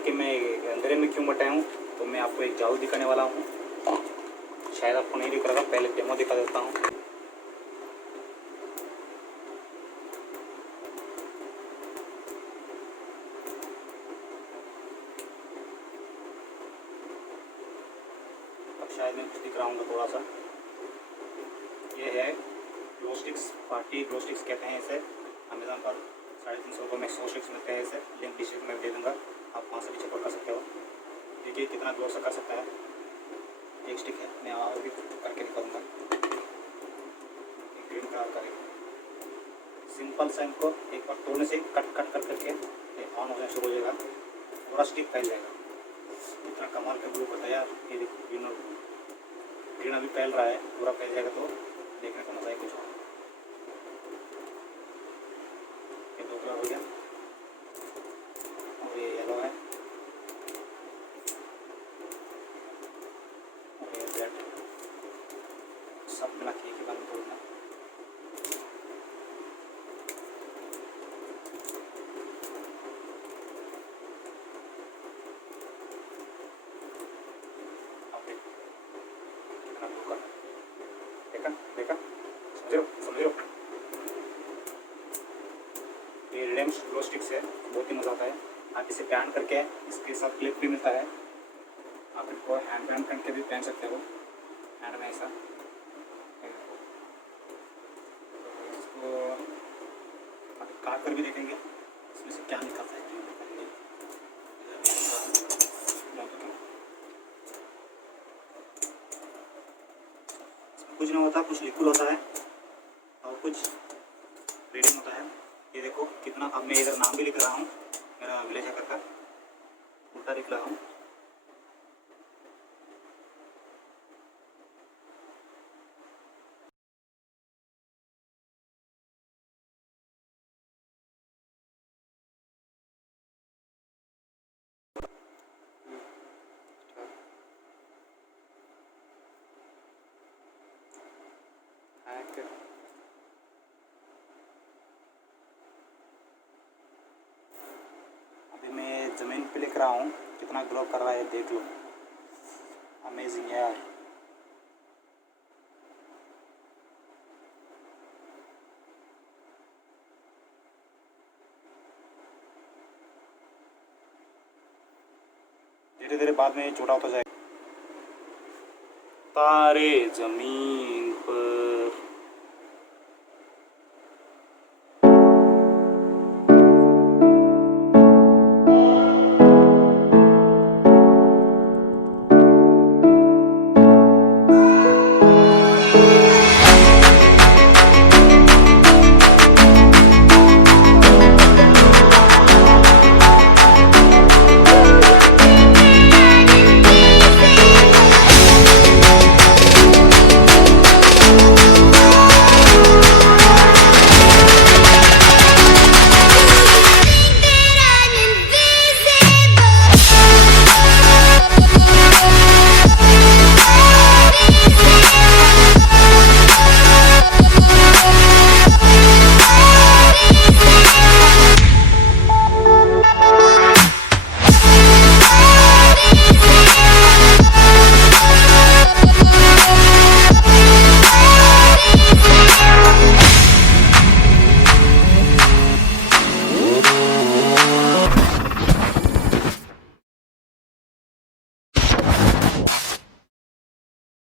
कि मैं अंधेरे में क्यों बताया हूँ, तो मैं आपको एक जादू दिखाने वाला हूँ। शायद आपको नहीं दिख रहा था, पहले डेमो दिखा देता हूँ। अब शायद मैं कुछ दिख रहा हूँ थोड़ा सा। ये है glow sticks, party glow sticks कहते हैं इसे। अमेज़न पर 350 रुपये में 100 स्टिक्स मिलते हैं इसे। लिंक डिस्क्रिप्शन में दे दूँगा, आप वहाँ से भी चेकआउट कर सकते हो। देखिए कितना ग्लो से कर सकता है। एक स्टिक है, मैं और भी करके दिखा दूँगा। ग्रीन कलर का सिंपल सा, इनको एक बार तोड़ने से कट कट कर करके ऑन होना शुरू हो जाएगा, पूरा स्टिक फैल जाएगा। इतना कमाल का ग्लो करता है यार। ये देखो ग्रीन अभी फैल रहा है, पूरा फैल जाएगा तो देखने का मजा है कुछ और। ये 2 कलर हो गया और ये येलो है और ये रेड, सब मिला के एक बार में तोड़ना। देखा, समझ लो। ये रेडियम ग्लो स्टिक्स है, बहुत ही मज़ा आता है। आप इसे पहन करके, इसके साथ क्लिप भी मिलता है, आप इनको हैंड बैन करके भी पहन सकते हो, हैंड में ऐसा। इसको आप काट कर भी देखेंगे इसमें से क्या निकलता है। कुछ नहीं होता, कुछ लिक्विड होता है और कुछ रेडियम होता है। ये देखो कितना, अब मैं इधर नाम भी लिख रहा हूँ, मेरा विलेज है का उल्टा लिख रहा हूँ। अभी मैं ज़मीन पे लिख रहा हूँ, कितना ग्लो कर रहा है देख लो। अमेजिंग यार। धीरे धीरे बाद में छोटा होता जाएगा। तारे ज़मीन